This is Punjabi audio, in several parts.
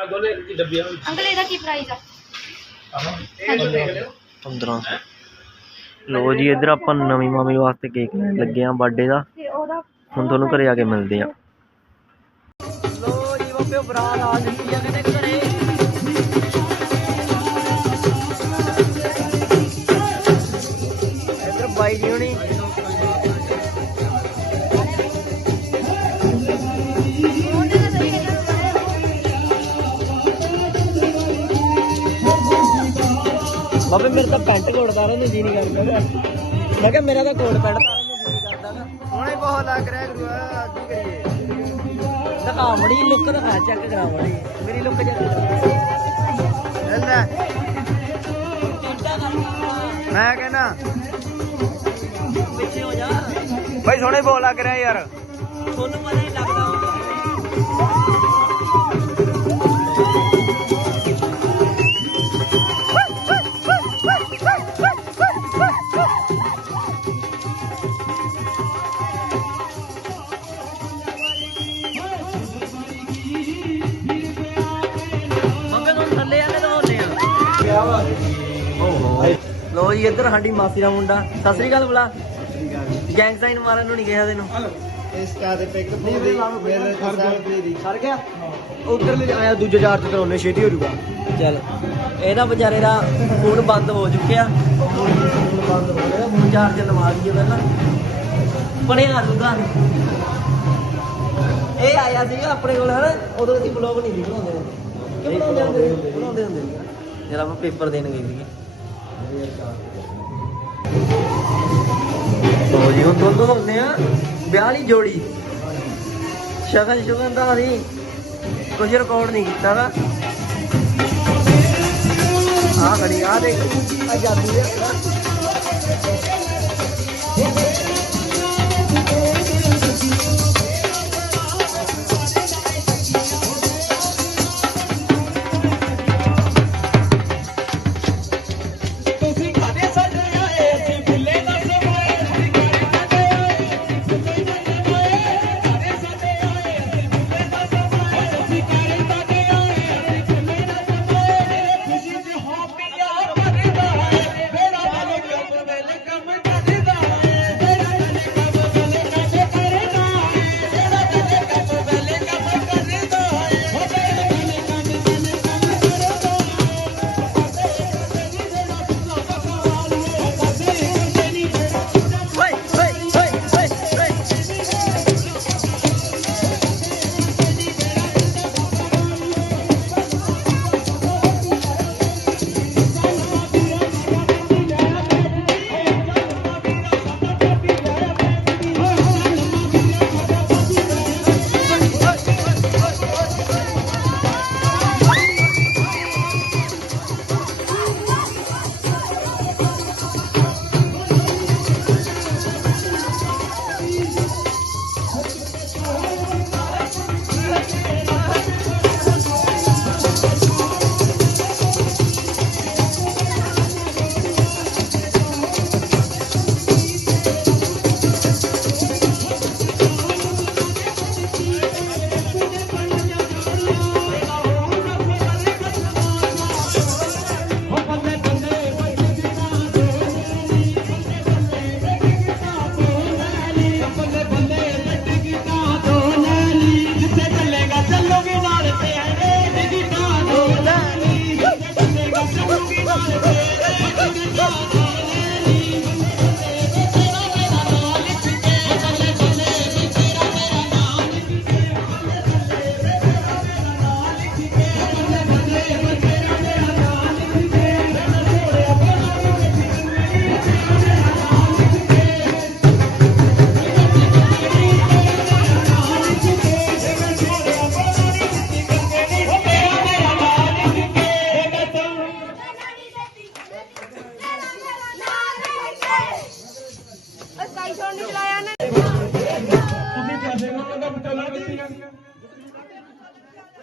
ਆ ਦੋਨੇ ਡੱਬੀਆਂ ਅੰਕਲ ਇਹਦਾ ਕੀ ਪ੍ਰਾਈਸ ਆ? ਲਿਓ 1500 ਲੋ ਜੀ ਇੱਧਰ ਆਪਾਂ ਨਵੀਂ ਮਾਮੀ ਵਾਸਤੇ ਕੇਕ ਲੈਣ ਲੱਗੇ ਆ ਬਰਥਡੇ ਦਾ। ਤੇ ਉਹਦਾ ਹੁਣ ਤੁਹਾਨੂੰ ਘਰੇ ਆ ਕੇ ਮਿਲਦੇ ਆ ਲੋ ਜੀ ਬੱਬੇ ਬਰਾਤ ਆ ਚੁੱਕੀ ਆ ਕਿਤੇ ਘਰੇ ਇੱਧਰ ਬਾਈ ਜੀ ਹੁਣੀ। ਬਾਬੇ ਮੇਰੇ ਤਾਂ ਪੈਂਟ ਕੋਟ ਤਾਰਨ ਨੂੰ ਜੀ ਨਹੀਂ ਕਰਦਾ ਮੈਂ ਕਿਹਾ ਮੇਰਾ ਤਾਂ ਕੋਟ ਪੈਂਟ ਤਾਰਨ ਨੂੰ ਜੀ ਨਹੀਂ ਕਰਦਾ ਹੁਣੇ ਬਹੁਤ ਲੱਗ ਰਿਹਾ ਗੁਰੂਆ ਕੀ ਕਰੀਏ? ਦਿਖਾ ਮੜੀ ਲੁੱਕ ਦਿਖਾ ਚੈੱਕ ਕਰਾ ਮੜੀ ਮੇਰੀ ਲੁੱਕ ਚੈੱਕ ਲੈ ਮੈਂ ਕਹਿੰਦਾ ਪਿੱਛੇ ਹੋ ਜਾ। ਭਾਈ ਸੋਹਣੇ ਬੋਲ ਲੱਗ ਰਿਹਾ ਯਾਰ। ਤੁਹਾਨੂੰ ਪਤਾ ਲੱਗਦਾ ਜੀ ਇੱਧਰ ਸਾਡੀ ਮਾਸੀ ਦਾ ਮੁੰਡਾ। ਸਤਿ ਸ੍ਰੀ ਅਕਾਲ ਬੁਲਾ ਗੈਂਗ ਸਾਈਨ ਮਾਰਨ ਨੂੰ ਨਹੀਂ ਕਿਹਾ ਤੈਨੂੰ। ਇਸ ਕਾ ਦੇ ਪਿਕ ਪੂਰੀ ਮੇਰੇ ਸਾਹਿਬ ਦੀ ਸਰ ਗਿਆ? ਉਧਰ ਲੈ ਆਇਆ ਦੂਜੇ ਚਾਰਜ ਕਰਾਉਣੇ ਛੇਤੀ ਹੋ ਜੂਗਾ ਚੱਲ ਇਹਦਾ ਵਿਚਾਰੇ ਦਾ ਫੋਨ ਬੰਦ ਹੋ ਚੁੱਕਿਆ। ਫੋਨ ਬੰਦ ਹੋ ਗਿਆ ਫੋਨ ਚਾਰਜ ਲਵਾ ਦਈਏ ਪਹਿਲਾਂ। ਬਣਿਆ ਇਹ ਆਇਆ ਸੀਗਾ ਆਪਣੇ ਕੋਲ ਹਨਾ? ਉਦੋਂ ਅਸੀਂ ਬਲੌਗ ਨਹੀਂ ਸੀ ਬਣਾਉਂਦੇ ਕਿ ਬਣਾਉਂਦੇ ਹੁੰਦੇ? ਬਣਾਉਂਦੇ ਹੁੰਦੇ ਸੀ। ਜਦ ਆਪਾਂ ਪੇਪਰ ਦੇਣ ਗਏ ਸੀਗੇ। ਲੋ ਜੀ, ਹੁਣ ਤੁਹਾਨੂੰ ਦਿਖਾਉਂਦੇ ਆ ਵਿਆਹ ਵਾਲੀ ਜੋੜੀ। ਸ਼ਗਨ ਸ਼ੁਗਨ ਦਾ ਅਸੀਂ ਕੁਝ ਰਿਕਾਰਡ ਨਹੀਂ ਕੀਤਾ ਵਾ ਆ ਖੜੀ ਆ ਦੇਖ। ਆ ਜਾਦੂ ਹੈ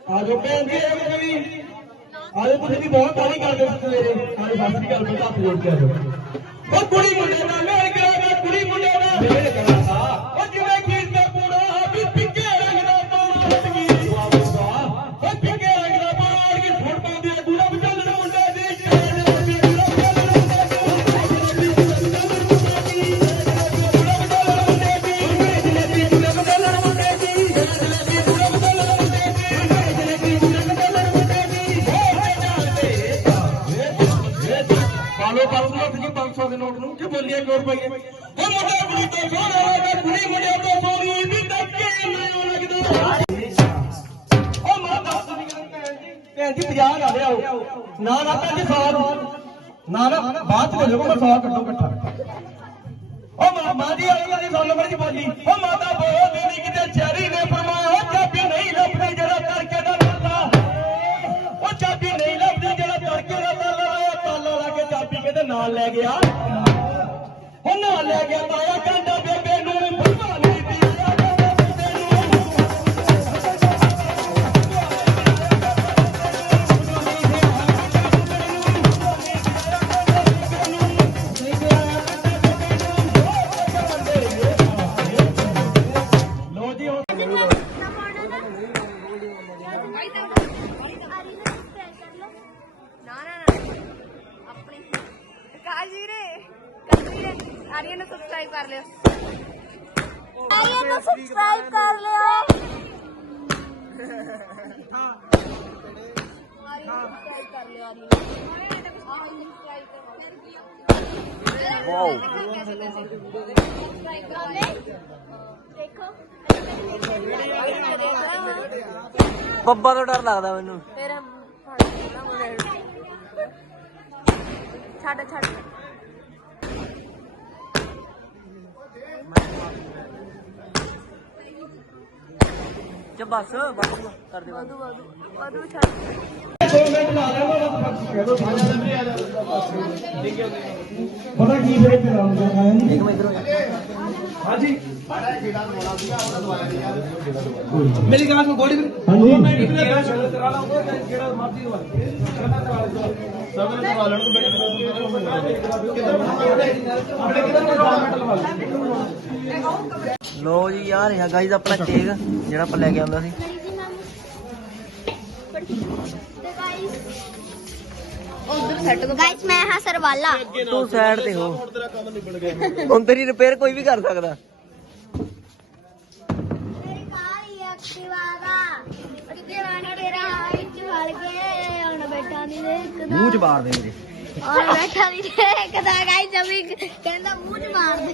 ਆਜੋ ਭੈਣ ਜੀ ਆਜੋ ਕਵੀ ਆਜੋ ਤੁਸੀਂ ਵੀ ਬਹੁਤ ਪਾਣੀ ਕਰਦੇ ਹੋ ਸਵੇਰੇ ਆਜੋ ਸਤਿ ਸ੍ਰੀ ਅਕਾਲ ਬੇਟਾ ਹੱਥ ਜੋੜ ਕੇ ਆਜੋ ਉਹ ਕੁੜੀ ਮੁੰਡੇ ਦਾ ਮੇਲ ਕਰਾਂਗਾ ਕੁੜੀ ਮੁੰਡੇ ਦਾ। ਮੇਲ ਕਰਾਂਗਾ ਕਿ ਬੋਲੀਏ ਉਹ ਮੁੰਡਾ ਕੁੜੀ ਤੋਂ ਸੋਹਣਾ ਹੋਵੇ ਕੁੜੀ ਮੁੰਡੇ ਤੋਂ ਸੋਹਣੀ ਵੀ ਤੱਕੇ ਮੈਨੂੰ ਲੱਗਦਾ ਉਹ ਮਾਂ ਦੱਸ ਭੈਣ ਜੀ। 50 ਨਾ ਲਿਆਓ। ਨਾ ਨਾ ਭੈਣ ਜੀ 100 ਨਾ ਨਾ, ਬਾਅਦ ਚ ਲੈ ਮੈਂ 100 ਕੱਢੋ ਇਕੱਠਾ। ਉਹ ਮਾਂ ਮਾਂ ਦੀ ਆਈ ਵਾਲੀ ਸੁਣ ਲਓ ਜੀ ਬੋਲੀ ਉਹ ਮਾਤਾ ਬੋਲ ਦੀਦੀ ਕਿਤੇ ਚੈਰੀ ਨੇ ਫਰਮਾਇਆ। ਉਹ ਚਾਬੀ ਨਹੀਂ ਲੱਭਦੀ ਜਿਹੜਾ ਤੜਕੇ ਦਾ ਤਾਲਾ ਉਹ ਚਾਬੀ ਨਹੀਂ ਲੱਭਦੀ ਜਿਹੜਾ ਤੜਕੇ ਦਾ ਤਾਲਾ ਲਾਇਆ ਤਾਲਾ ਲਾ ਕੇ ਚਾਬੀ ਕਿਤੇ ਨਾਲ ਲੈ ਗਿਆ। ਉਹ ਲੈ ਗਿਆ ਤਾਇਆ ਕਹਿੰਦਾ ਬੇਬੇ ਵਾਓ ਦੇਖੋ ਬੱਬਾ ਤੋਂ ਡਰ ਲੱਗਦਾ ਮੈਨੂੰ। ਤੇਰਾ ਛੱਡ ਛੱਡ ਚ ਬਸ ਬਸ ਕਰ ਦੇ ਵਾਧੂ ਵਾਧੂ ਵਾਧੂ, ਛੱਡ। ਦੋ ਮਿੰਟ ਲਾ ਲੈਣਾ ਕਹਿ ਦੋ ਪਤਾ ਕੀ ਫਿਰ ਤੇਰਾ ਹੁੰਦਾ ਹੈ ਨਹੀਂ ਇੱਕ ਮਿੰਟ ਇਧਰ ਹਾਂਜੀ ਮੇਰੀ ਗੱਲ ਸੁਣ ਗੋਲੀ ਹਾਂਜੀ ਦੋ ਮਿੰਟ ਇਧਰ ਬੈਠ ਕਰਾ ਲਾਉਂਗਾ ਜਿਹੜਾ ਮਰਜ਼ੀ ਦਵਾ ਸਭ ਨੇ ਦਵਾ ਲੈਣ ਮੇਰੇ ਆਪਣੇ ਕਿਧਰ ਨੂੰ ਲਵਾ ਲੈ ਲੋ ਜੀ ਯਾਰ ਇਹ ਗਾਈਜ਼ ਆਪਣਾ ਕੇਕ, ਜਿਹੜਾ ਆਪਾਂ ਲੈ ਕੇ ਆਉਂਦਾ ਸੀ। ਉਧਰ ਸੈੱਟ ਦੋ ਗਾਇਸ ਮੈਂ ਹਾਂ ਸਰਵਾਲਾ। ਤੂੰ ਸਾਈਡ ਤੇ ਹੋ। ਹੁਣ ਤੇਰੀ ਰਿਪੇਅਰ ਕੋਈ ਵੀ ਕਰ ਸਕਦਾ। ਮੇਰੀ ਕਾਲੀ ਐਕਟਿਵਾ ਦਾ ਤੇਰਾ ਨਾ ਤੇਰਾ ਵਿੱਚ ਵੜ ਕੇ। ਹੁਣ ਬੈਠਾ ਨਹੀਂ ਦੇਖਦਾ। ਮੂੰਹ ਚ ਬਾੜ ਦੇ ਮੇਰੇ। ਔਰ ਬੈਠਾ ਨਹੀਂ ਦੇਖਦਾ। ਗਾਇਸ ਜਮੀ ਕਹਿੰਦਾ ਮੂੰਹ ਚ ਮਾਰ ਦੇ।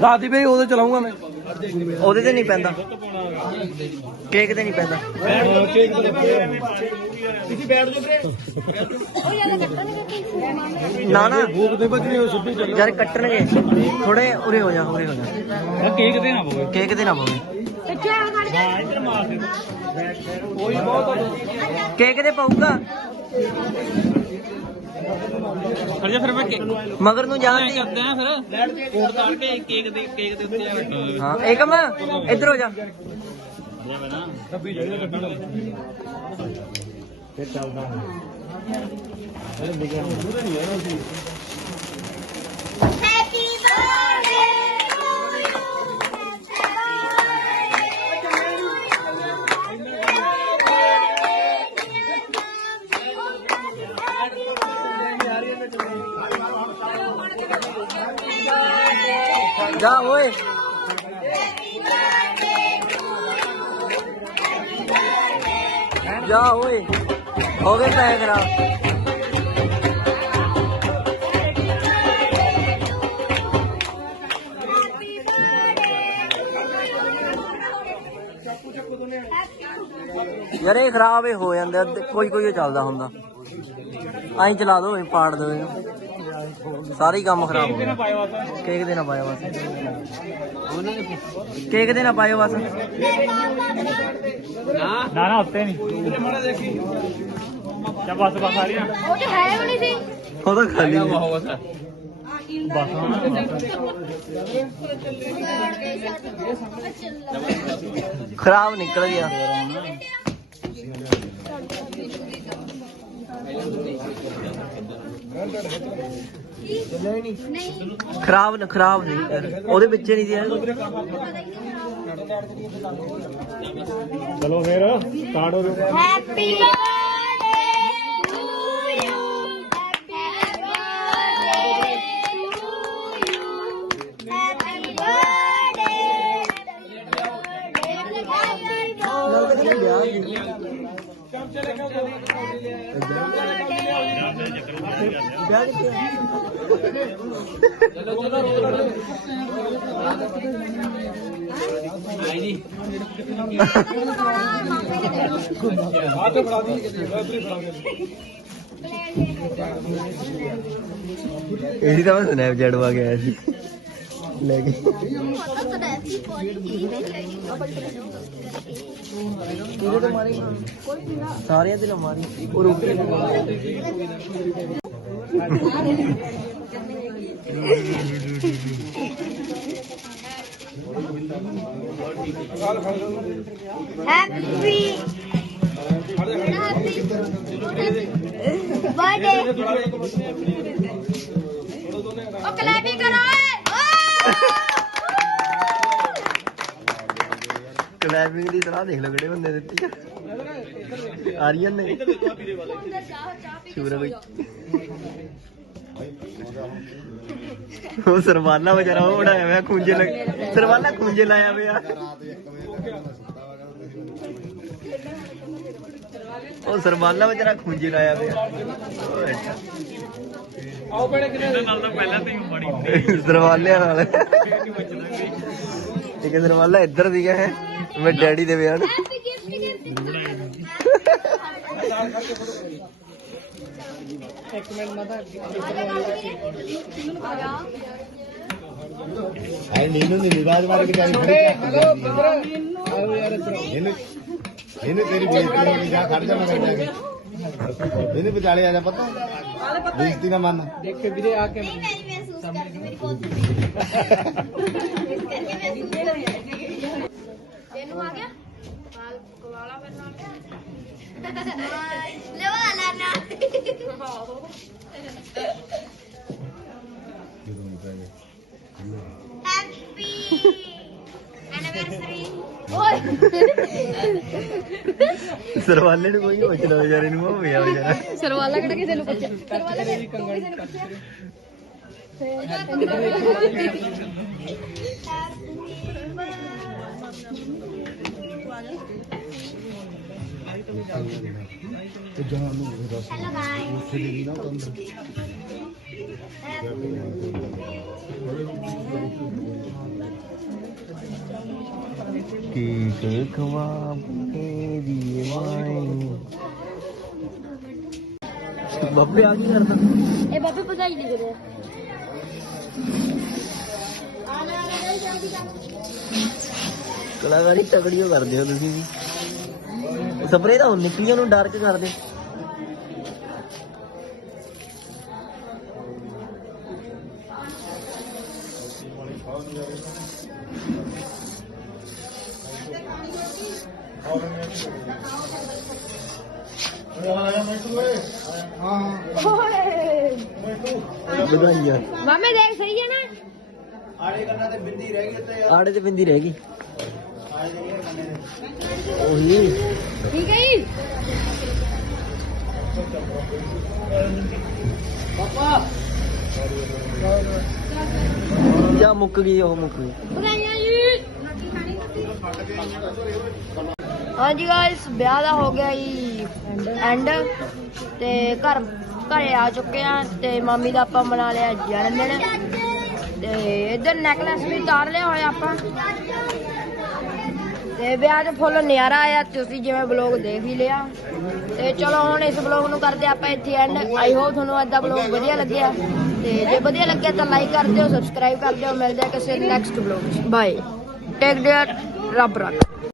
ਦਾਦੀ ਬਈ ਉਹਦੇ ਚਲਾਉਂਗਾ ਮੈਂ। ਉਹਦੇ ਤੇ ਨਹੀਂ ਪੈਂਦਾ। ਕੇਕ ਤੇ ਨਹੀਂ ਪੈਂਦਾ। ਨਾ ਨਾ। ਭੂਖ ਦੇ ਬਚਨੇ ਉਹ ਸਿੱਧੀ ਚੱਲ ਯਾਰ ਕੱਟਣਗੇ। ਥੋੜੇ ਉਰੇ ਹੋ ਜਾ ਉਰੇ ਹੋ ਜਾ। ਕੇਕ ਦੇ ਨਾ ਪਵੇ। ਕੇਕ ਤੇ ਨਾ ਪਵੇ। ਕੇਕ ਤੇ ਪਾਊਗਾ। ਖੜ ਜਾ ਫਿਰ ਮੈਂ ਮਗਰ ਨੂੰ ਜਾਣ ਦੀ ਕਰਦੇ ਆ ਫਿਰ। ਕੋਡ ਤਾਰ ਕੇ ਕੇਕ ਦੇ ਕੇਕ ਦੇ ਉੱਤੇ ਆ ਬੈਠਾ ਹਾਂ ਏਕਮ ਇੱਧਰ ਹੋ ਜਾ। ਜਾ ਓਏ। ਜਾ ਓਏ। ਹੋ ਗਏ ਪੈਸੇ ਖਰਾਬ। ਯਾਰ ਇਹ ਖਰਾਬ ਹੀ ਹੋ ਜਾਂਦੇ ਕੋਈ ਕੋਈ ਚੱਲਦਾ ਹੁੰਦਾ। ਐਂ ਚਲਾ ਦੋ ਇਹ ਪਾੜ ਦੋ ਇਹਨੂੰ। ਸਾਰੇ ਹੀ ਕੰਮ ਖਰਾਬ ਹੋ ਗਏ ਕੇਕ ਦੇ ਨਾ ਪਾਇਓ ਬਸ। ਕੇਕ ਦੇ ਨਾ ਪਾਇਓ ਬਸ। ਨਾ ਨਾ ਉੱਤੇ ਨਹੀਂ। ਚਾ ਬਸ ਬਸ ਆ ਰਹੀ ਨਾ ਉਹ ਤੇ ਹੈ ਵੀ ਨਹੀਂ ਸੀ। ਉਹ ਤਾਂ ਖਾਲੀ ਬਸ ਬਸ ਖਰਾਬ ਨਾ ਖਰਾਬ ਨਹੀਂ। ਉਹਦੇ ਵਿੱਚ ਨਹੀਂ ਯਾਰ। ਚਲੋ ਫੇਰ ਸਟਾਰਟ ਹੋ ਜਾਓ happy birthday to you happy birthday to you happy birthday ਇਹਦੀ ਤਾਂ ਹੈਪੀ ਬਰਥਡੇ ਉਹ ਕਲੈਪਿੰਗ ਕਰੋ ਕਲੈਪਿੰਗ ਦੀ ਤਰ੍ਹਾਂ ਦੇਖ ਲਓ ਕਿਹੜੇ ਬੰਦੇ ਨੇ ਦਿੱਤੀ ਆ ਆਰੀਅਨ ਨੇ। ਸ਼ੂਰ ਬਈ। ਉਹ ਸਰਵਾਲਾ ਵਿਚਾਰਾ ਉਹ ਬਣਾਇਆ ਹੋਇਆ ਖੁੰਝੇ ਲੱਗ ਸਰਵਾਲਾ ਖੁੰਝੇ ਲਾਇਆ ਹੋਇਆ। ਉਹ ਸਰਵਾਲਾ ਵਿਚਾਰਾ ਖੁੰਝੇ ਲਾਇਆ ਹੋਇਆ। ਓਏ। ਇਹਦੇ ਨਾਲ। ਤਾਂ ਪਹਿਲਾਂ ਤੇ ਹੀ ਮਾੜੀ ਸਰਵਾਲਿਆਂ ਨਾਲ ਇੱਕ ਸਰਵਾਲਾ ਇੱਧਰ ਦੀ ਹੈ ਮੈਂ ਡੈਡੀ ਦੇ ਵਿਆਹ ਨੂੰ। ਐ ਨੀਨੂ ਨੇ ਵਿਵਾਦ ਮਾਰ ਕੇ ਜਾਈ। ਫੜੀ ਇਹਨੂੰ ਇਹਨੂੰ ਤੇਰੀ ਬੇਇੱਜ਼ਤੀ ਹੋ ਗਈ ਜਾ ਖੜ ਜਾ ਮੈਂ ਕਹਿੰਦਾ ਇਹਨੂੰ ਵਿਚਾਲੇ ਆ ਜਾ ਪਤਾ। ਬੇਇੱਜ਼ਤੀ ਨਾ ਮੰਨ। ਨਹੀਂ ਮੈਂ ਮਹਿਸੂਸ ਕਰਦੀ ਮੇਰੀ ਪੋਤੀ ਸਰਵਾਲੇ ਨੂੰ ਕੋਈ ਪੁੱਛਦਾ ਵਿਚਾਰੇ ਨੂੰ ਉਹ ਪਿਆ ਵਿਚਾਰਾ। ਸਰਵਾਲਾ ਕਿਹੜਾ ਕਿਸੇ ਨੂੰ ਪੁੱਛਿਆ? ਸਰਵਾਲਾ ਕਿਸੇ ਨੂੰ ਪੁੱਛਿਆ ਤੇ ਜਹਾਂ ਨੂੰ ਦੱਸ ਹੈਲੋ ਗਾਇਸ ਉੱਥੇ ਦੀ ਨਾ ਖਵਾਬ ਬੱਬੇ ਆ ਕੀ ਕਰਦਾ? ਇਹ ਬਾਬੇ ਭਜਾਈ ਨਹੀਂ ਕਰਿਆ। ਕਲਾਕਾਰੀ ਤਗੜੀਓ ਕਰਦੇ ਹੋ ਤੁਸੀਂ ਵੀ। ਸਪਰੇ ਤਾਂ ਹੁਣ ਨਿਕਲੀਆਂ ਨੂੰ ਡਾਰਕ ਕਰਦੇ। ਮਾਮੇ ਦੇਖ ਸਹੀ ਹੈ ਨਾ? ਆੜੇ ਤੇ ਬਿੰਦੀ ਰਹਿ ਗਈ ਉਹੀ। ਠੀਕ ਹੈ ਜੀ। ਜਾਂ ਮੁੱਕ ਗਈ ਉਹ ਮੁੱਕ ਗਈ। ਵਧਾਈਆਂ ਜੀ। ਹਾਂਜੀ ਗਾਇਸ ਵਿਆਹ ਦਾ ਹੋ ਗਿਆ ਜੀ ਐਂਡ ਤੇ ਘਰ ਘਰੇ ਆ ਚੁੱਕੇ ਆ ਤੇ ਮਾਮੀ ਦਾ ਆਪਾਂ ਬਣਾ ਲਿਆ ਜਨਮ ਦਿਨ ਤੇ ਇਧਰ ਨੈਕਲੈਸ ਵੀ ਉਤਾਰ ਲਿਆ ਹੋਇਆ ਆਪਾਂ। ਤੇ ਵਿਆਹ 'ਚ ਫੁੱਲ ਨਿਆਰਾ ਆਇਆ, ਤੁਸੀਂ ਜਿਵੇਂ ਬਲੌਗ ਦੇਖ ਹੀ ਲਿਆ। ਤੇ ਚਲੋ ਹੁਣ ਇਸ ਬਲੌਗ ਨੂੰ ਕਰਦੇ ਆਪਾਂ ਇੱਥੇ ਐਂਡ ਆਈ ਹੋਪ ਤੁਹਾਨੂੰ ਅੱਜ ਦਾ ਬਲੌਗ ਵਧੀਆ ਲੱਗਿਆ। ਤੇ ਜੇ ਵਧੀਆ ਲੱਗਿਆ ਤਾਂ ਲਾਈਕ ਕਰ ਦਿਓ ਸਬਸਕ੍ਰਾਈਬ ਕਰ ਦਿਓ। ਮਿਲਦੇ ਆ ਕਿਸੇ ਨੈਕਸਟ ਬਲੌਗ 'ਚ। Bye take care Рабрак.